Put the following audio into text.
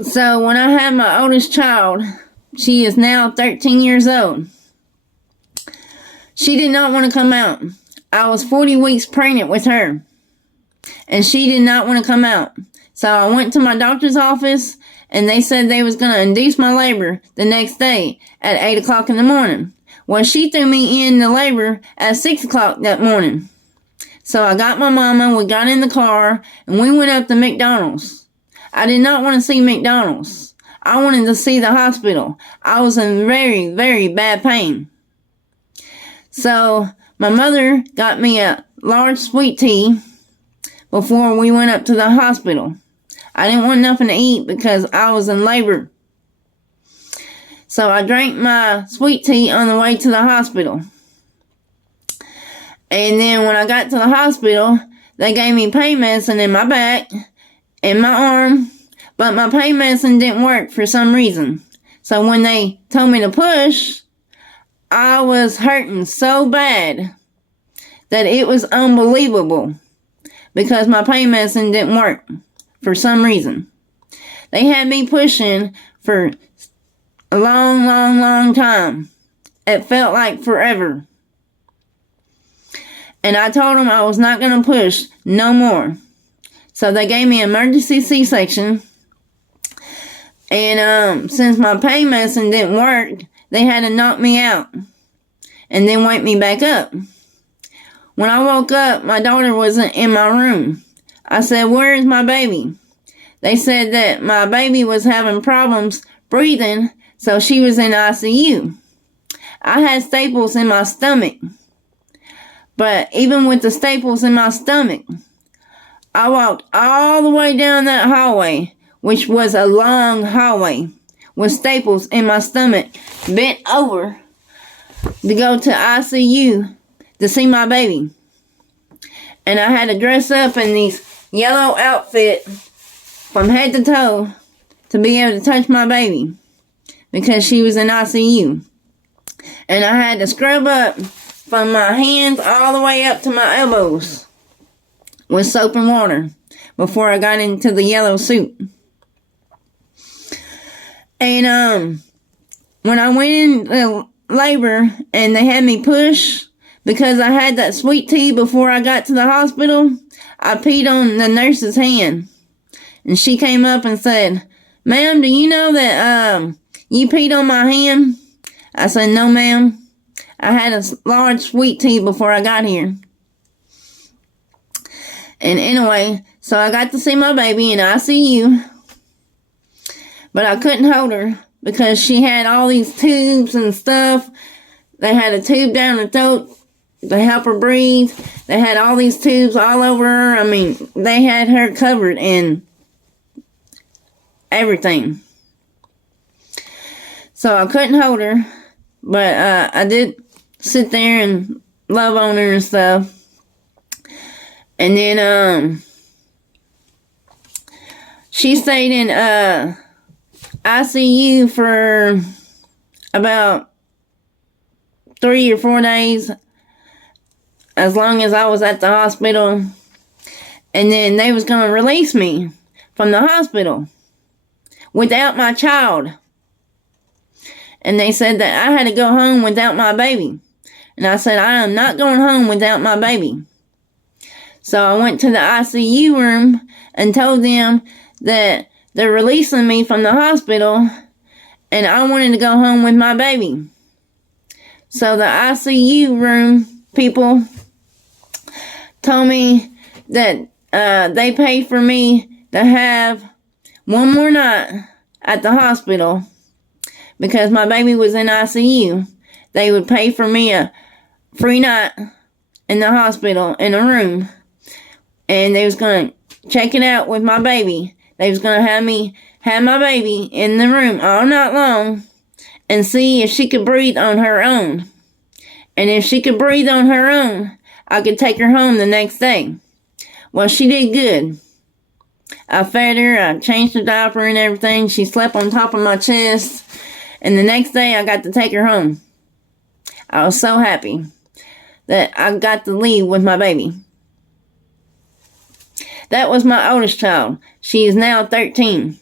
So when I had my oldest child, she is now 13 years old. She did not want to come out. I was 40 weeks pregnant with her, and she did not want to come out. So I went to my doctor's office, and they said they was going to induce my labor the next day at 8 o'clock in the morning. Well, she threw me in the labor at 6 o'clock that morning. So I got my mama, we got in the car, and we went up to McDonald's. I did not want to see McDonald's. I wanted to see the hospital. I was in very, very bad pain. So my mother got me a large sweet tea before we went up to the hospital. I didn't want nothing to eat because I was in labor. So I drank my sweet tea on the way to the hospital. And then when I got to the hospital, they gave me pain medicine in my back and my arm, but my pain medicine didn't work for some reason. So when they told me to push, I was hurting so bad that it was unbelievable because my pain medicine didn't work for some reason. They had me pushing for a long, long, long time. It felt like forever. And I told them I was not going to push no more. So they gave me an emergency C-section. And since my pain medicine didn't work, they had to knock me out and then wake me back up. When I woke up, my daughter wasn't in my room. I said, "Where is my baby?" They said that my baby was having problems breathing, so she was in ICU. I had staples in my stomach. But even with the staples in my stomach, I walked all the way down that hallway, which was a long hallway, with staples in my stomach, bent over to go to ICU to see my baby. And I had to dress up in this yellow outfit from head to toe to be able to touch my baby because she was in ICU. And I had to scrub up from my hands all the way up to my elbows with soap and water before I got into the yellow suit. And when I went into labor and they had me push because I had that sweet tea before I got to the hospital, I peed on the nurse's hand. And she came up and said, "Ma'am, do you know that you peed on my hand?" I said, "No, ma'am. I had a large sweet tea before I got here." And anyway, so I got to see my baby in ICU. But I couldn't hold her because she had all these tubes and stuff. They had a tube down her throat to help her breathe. They had all these tubes all over her. I mean, they had her covered in everything. So I couldn't hold her. But I did sit there and love on her and stuff. And then she stayed in ICU for about 3 or 4 days, as long as I was at the hospital. And then they was going to release me from the hospital without my child. And they said that I had to go home without my baby. And I said, "I am not going home without my baby." So I went to the ICU room and told them that they're releasing me from the hospital and I wanted to go home with my baby. So the ICU room people told me that they paid for me to have one more night at the hospital because my baby was in ICU. They would pay for me a free night in the hospital in a room. And they was going to check it out with my baby. They was going to have me have my baby in the room all night long and see if she could breathe on her own. And if she could breathe on her own, I could take her home the next day. Well, she did good. I fed her, I changed her diaper and everything. She slept on top of my chest. And the next day I got to take her home. I was so happy that I got to leave with my baby. That was my oldest child. She is now 13.